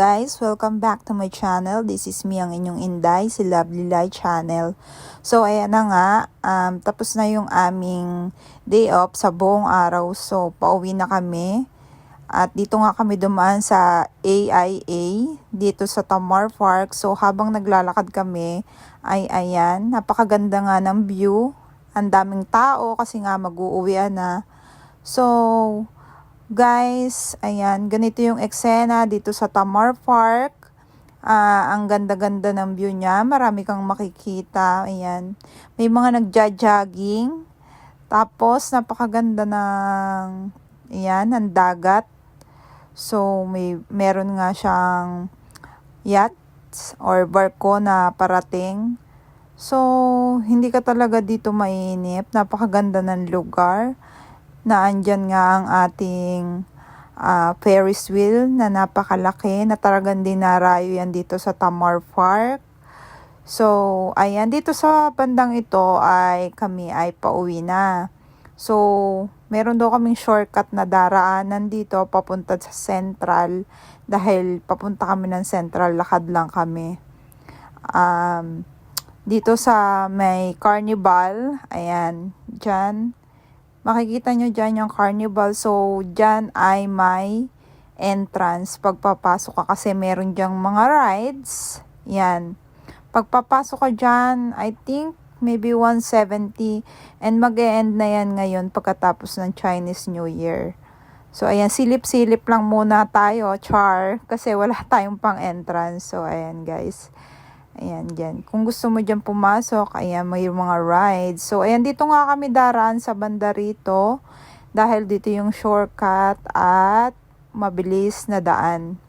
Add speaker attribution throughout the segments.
Speaker 1: Guys! Welcome back to my channel. This is me, ang inyong Inday, si Lovely Light Channel. So, ayan na nga. Um, tapos na yung aming day off sa buong araw. So, pauwi na kami. At dito nga kami dumaan sa AIA, dito sa Tamar Park. So, habang naglalakad kami, ay ayan, napakaganda nga ng view. Ang daming tao kasi nga mag-uuwi na. So, Guys, ayan, ganito yung eksena dito sa Tamar Park. Ah, ang ganda-ganda ng view niya. Marami kang makikita. Ayan. May mga nagja-jogging. Tapos, napakaganda ng, ayan, ng dagat. So, may, meron nga siyang yacht or barko na parating. So, hindi ka talaga dito mainip. Napakaganda ng lugar na andyan nga ang ating uh, Ferris wheel na napakalaki na talagang dinarayo yan dito sa Tamar Park. So, ayan, dito sa bandang ito ay kami ay pauwi na. So, meron daw kaming shortcut na daraanan dito papunta sa Central dahil papunta kami ng Central, lakad lang kami. Um, dito sa may carnival, ayan, dyan, makikita nyo dyan yung carnival. So, dyan ay may entrance pagpapasok ka kasi meron dyang mga rides. Yan. Pagpapasok ka dyan, I think maybe 170 and mag end na yan ngayon pagkatapos ng Chinese New Year. So, ayan, silip-silip lang muna tayo, char, kasi wala tayong pang entrance. So, ayan guys. Ayan, dyan. Kung gusto mo dyan pumasok, ayan, may mga rides. So, ayan, dito nga kami daraan sa banda rito. Dahil dito yung shortcut at mabilis na daan.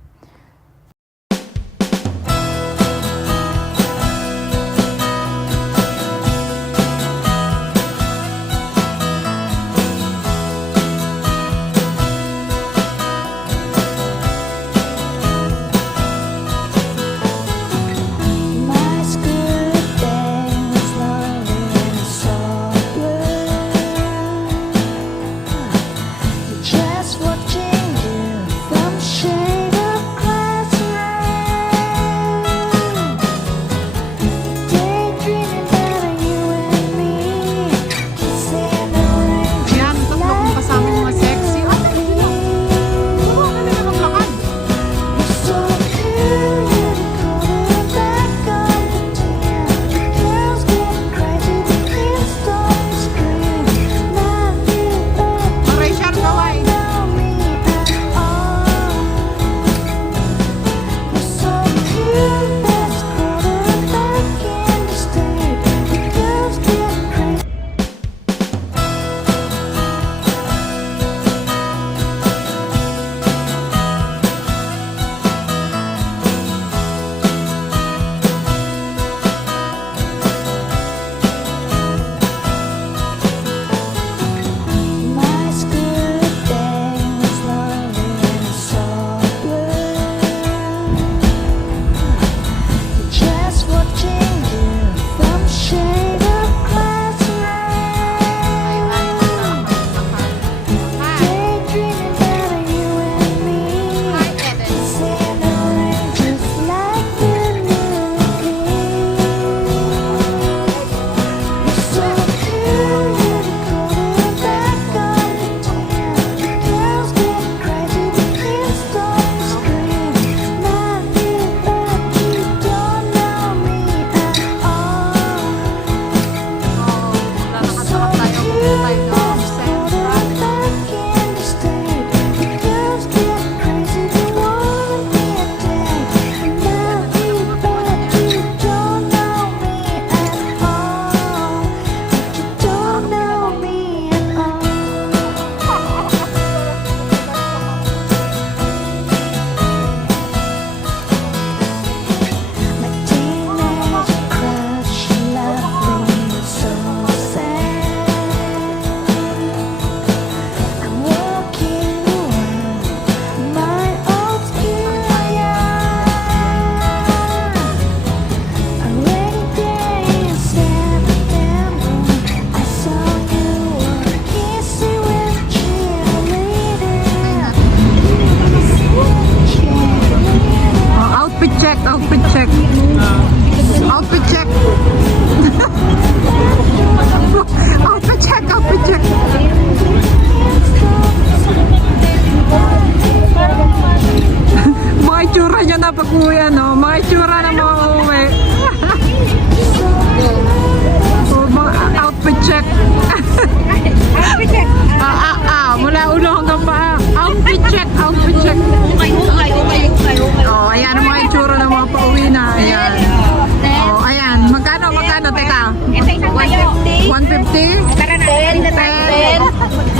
Speaker 2: 150?
Speaker 3: 10,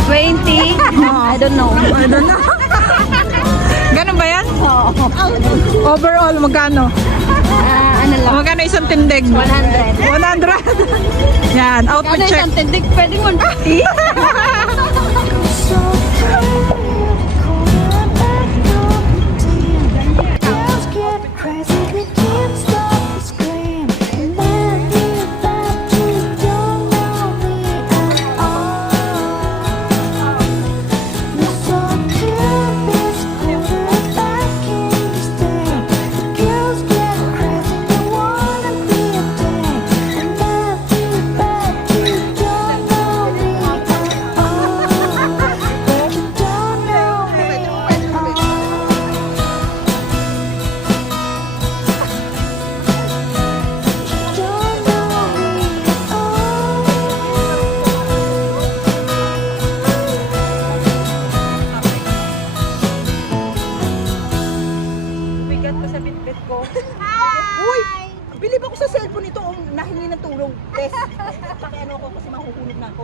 Speaker 3: 20, I don't know.
Speaker 2: I don't know. Ganun ba yan? Overall, magkano?
Speaker 3: Ah, ano lang.
Speaker 2: Magkano isang tindig?
Speaker 3: 100.
Speaker 2: 100. Yan, outfit
Speaker 3: Ano
Speaker 2: check.
Speaker 3: isang tindig? Pwede 150?
Speaker 4: Bitbit ko. Uy! Bilib ako sa cellphone nito oh, nahingi ng tulong. Tess, pakiano ako kasi mahuhulog na ako.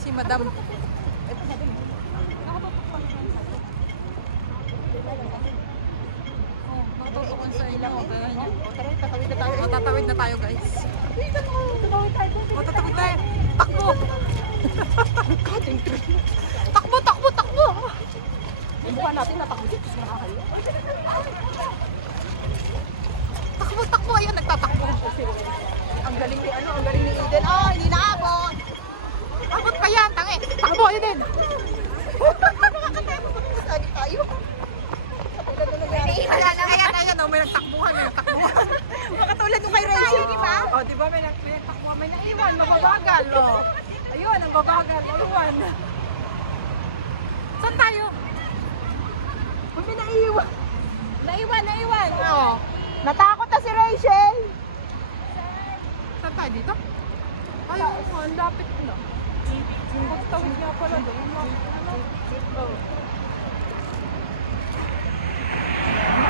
Speaker 2: Si Madam. Matutukan sa inyo. Matatawid na tayo guys. Matatawid tayo. Takbo!
Speaker 4: Cutting tree.
Speaker 2: Takbo, takbo, takbo!
Speaker 4: Yung mukha natin natakbo dito sa nakakayo.
Speaker 2: Takbo, takbo! Ayun, nagtatakbo.
Speaker 4: Ang galing ni ano, ang galing ni Eden. Ah, hindi naabot.
Speaker 2: Abot pa yan, tangi. Takbo, yun din.
Speaker 4: Sagi tayo. Katulad na nangyari.
Speaker 2: Ayan, ayan, oh, may nagtakbuhan, may nagtakbuhan.
Speaker 4: Makatulad nung kay Rachel, di ba?
Speaker 2: Oh, di ba may nag- may nagtakbuhan, may naiwan, mababagal, oh. Ayun, ang babagal, naiwan. Saan tayo?
Speaker 4: Kami naiiwan.
Speaker 2: Naiwan, naiwan. Oo.
Speaker 4: Natakot na si Rachel.
Speaker 2: Saan tayo dito? Ay, ang lapit na. Ang tawid nga pala doon. Oh.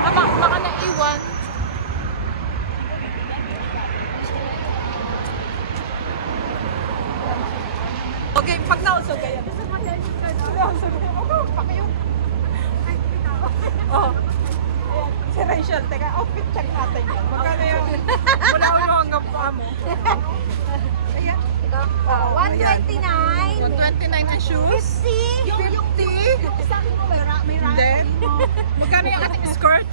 Speaker 2: Baka, baka naiwan. Okay, pag nausog kayo. Nausog kayo. Oh, pakayo. Oh. Ayan, Si Rachel, teka, outfit check natin yan. Magkano yung mula ulo hanggang paa mo? Ayan. Oh, ayan. 129 ang shoes. 50. 50.
Speaker 4: Sa akin mo, may, ra- may
Speaker 2: Then, magkano yung ating skirt?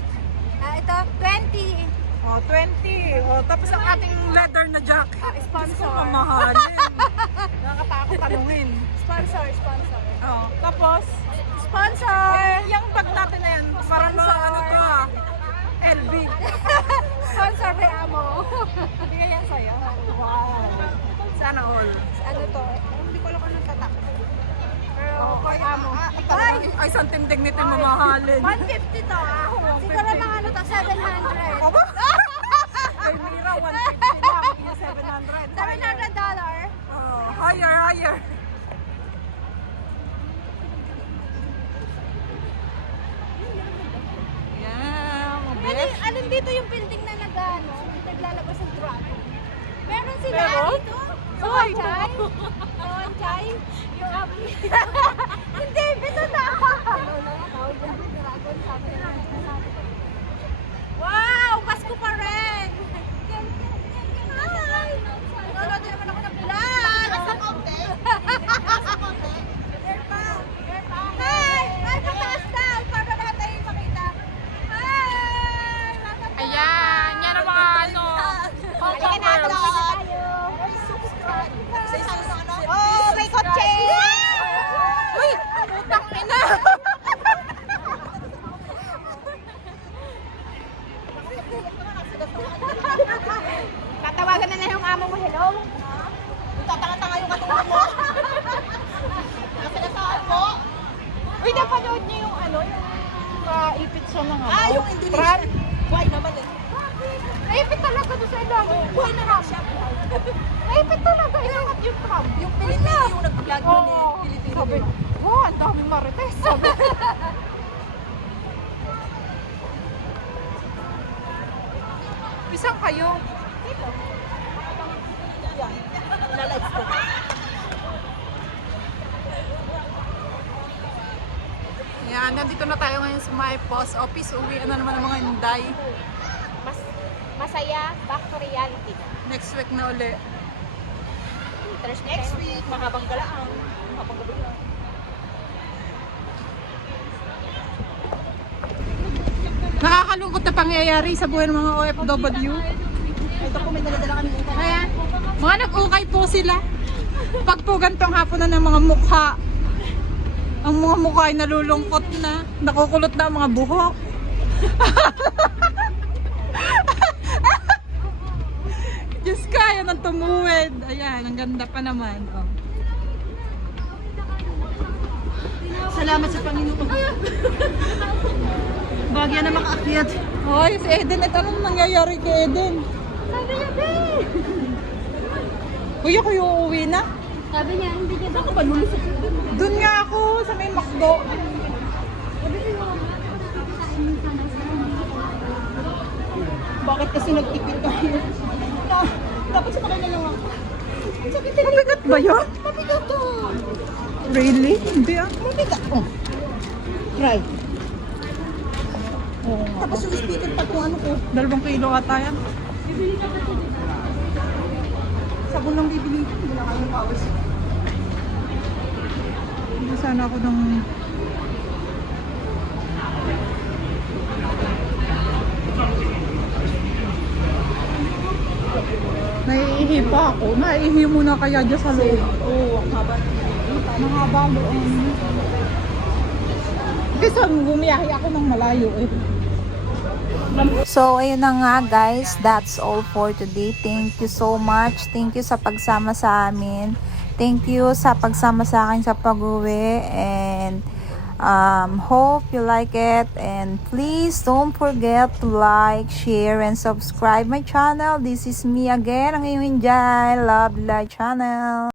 Speaker 3: Ah, ito, 20.
Speaker 2: Oh, 20. Oh, tapos ang ating leather na jacket.
Speaker 3: Sponsor.
Speaker 2: Mamahalin. Nakakatakot tanungin.
Speaker 3: Sponsor, sponsor.
Speaker 2: Oh, tapos,
Speaker 3: Sponsor!
Speaker 2: eh, yung bag natin na yan, parang mga ano to ah, LV.
Speaker 3: Sponsor may amo.
Speaker 2: Hindi kaya sa'yo? Wow. Sana all.
Speaker 3: ano to?
Speaker 4: Hindi ko alam kung anong tatak.
Speaker 3: Pero, may amo.
Speaker 2: Ay, ay, isang tindig nito yung mamahalin.
Speaker 3: 150 to ah. Siguro mga ano to, 700.
Speaker 2: Oba? Kay Mira, 150 lang. Yung 700.
Speaker 3: 700 dollar.
Speaker 2: Oh, higher, higher. Yeah,
Speaker 3: Ano,
Speaker 2: mabit.
Speaker 3: alin dito yung building na nag, ano, naglalabas ng dragon? Meron sila
Speaker 2: Meron?
Speaker 3: dito.
Speaker 2: Ay,
Speaker 3: Kawanchay? Hindi, dito na. Wow! Pasko pa rin! Hi! Nanonood din naman ako ng vlog! Nasa konti? Nasa konti? Hi! Hi! Pataas daw! Para lahat tayo makita. Hi! Nasa
Speaker 2: Ayan, yan ang mga ano, Hong Kongers.
Speaker 4: Oh, may kotse!
Speaker 2: Uy, putang ina.
Speaker 4: Tatawagan na na yung amo mo, hello? Tatanga-tanga yung katulad mo. Nasa nasaan mo? Uy, napanood niyo yung ano, yung
Speaker 2: nakaipit siya ng ano.
Speaker 4: Ah, yung Indonesian. Why naman eh.
Speaker 2: Naipit talaga doon sa ilalim. Why na siya? Naipit talaga. Inangat yung tram.
Speaker 4: Yung Pilipino yung nag-vlog yun eh.
Speaker 2: Oo.
Speaker 4: Pilipino.
Speaker 2: Sabi, wow, ang daming marites. Sabi. Isang kayo.
Speaker 4: Yan. Lalive ko.
Speaker 2: Yan, nandito na tayo ngayon sa my post office. Uwi na naman ang mga hinday.
Speaker 3: Mas, masaya, back to reality.
Speaker 2: Next week na uli.
Speaker 3: Thursday
Speaker 4: Next
Speaker 3: tayo.
Speaker 4: week, mahabang galaan. Mahabang gabi na.
Speaker 2: Nakakalungkot na pangyayari sa buhay ng mga OFW.
Speaker 4: Ito po may daladala kami.
Speaker 2: Ayan. Mga nag-ukay po sila. Pag po gantong hapon na ng mga mukha, ang mga mukha ay nalulungkot na. Nakukulot na ang mga buhok. Diyos kaya nang tumuwid. Ayan, ang ganda pa naman. Oh.
Speaker 4: Salamat sa Panginoon. Bagya na makaakyat.
Speaker 2: Hoy, si Eden, ito anong nangyayari kay Eden?
Speaker 3: Sabi niya, babe!
Speaker 2: Kuya, kuya uuwi na?
Speaker 3: Sabi niya, hindi niya daw.
Speaker 2: Doon nga ako, sa may McDo.
Speaker 4: Bakit kasi nagtipid tayo? Na, dapat sa na. Sabi ko,
Speaker 2: Mabigat ba yun?
Speaker 4: mabigat to.
Speaker 2: Really? Hindi ah.
Speaker 4: Mabigat. Oh. Try.
Speaker 2: Oo nga.
Speaker 4: Tapos yung speaker pa kung ano ko.
Speaker 2: Dalawang kilo ata yan.
Speaker 4: Sabon lang bibili ko. Wala kayong pawis.
Speaker 2: Hindi sana ako ng... Pa ako. Naiihi muna kaya dyan sa loob.
Speaker 4: Oo, oh, ang haba.
Speaker 2: Mahaba doon. Kasi gumiyahi ako ng malayo eh. So, ayun na nga guys. That's all for today. Thank you so much. Thank you sa pagsama sa amin. Thank you sa pagsama sa akin sa pag-uwi. And um, hope you like it. And please don't forget to like, share, and subscribe my channel. This is me again, ang iyong enjoy Love Live Channel.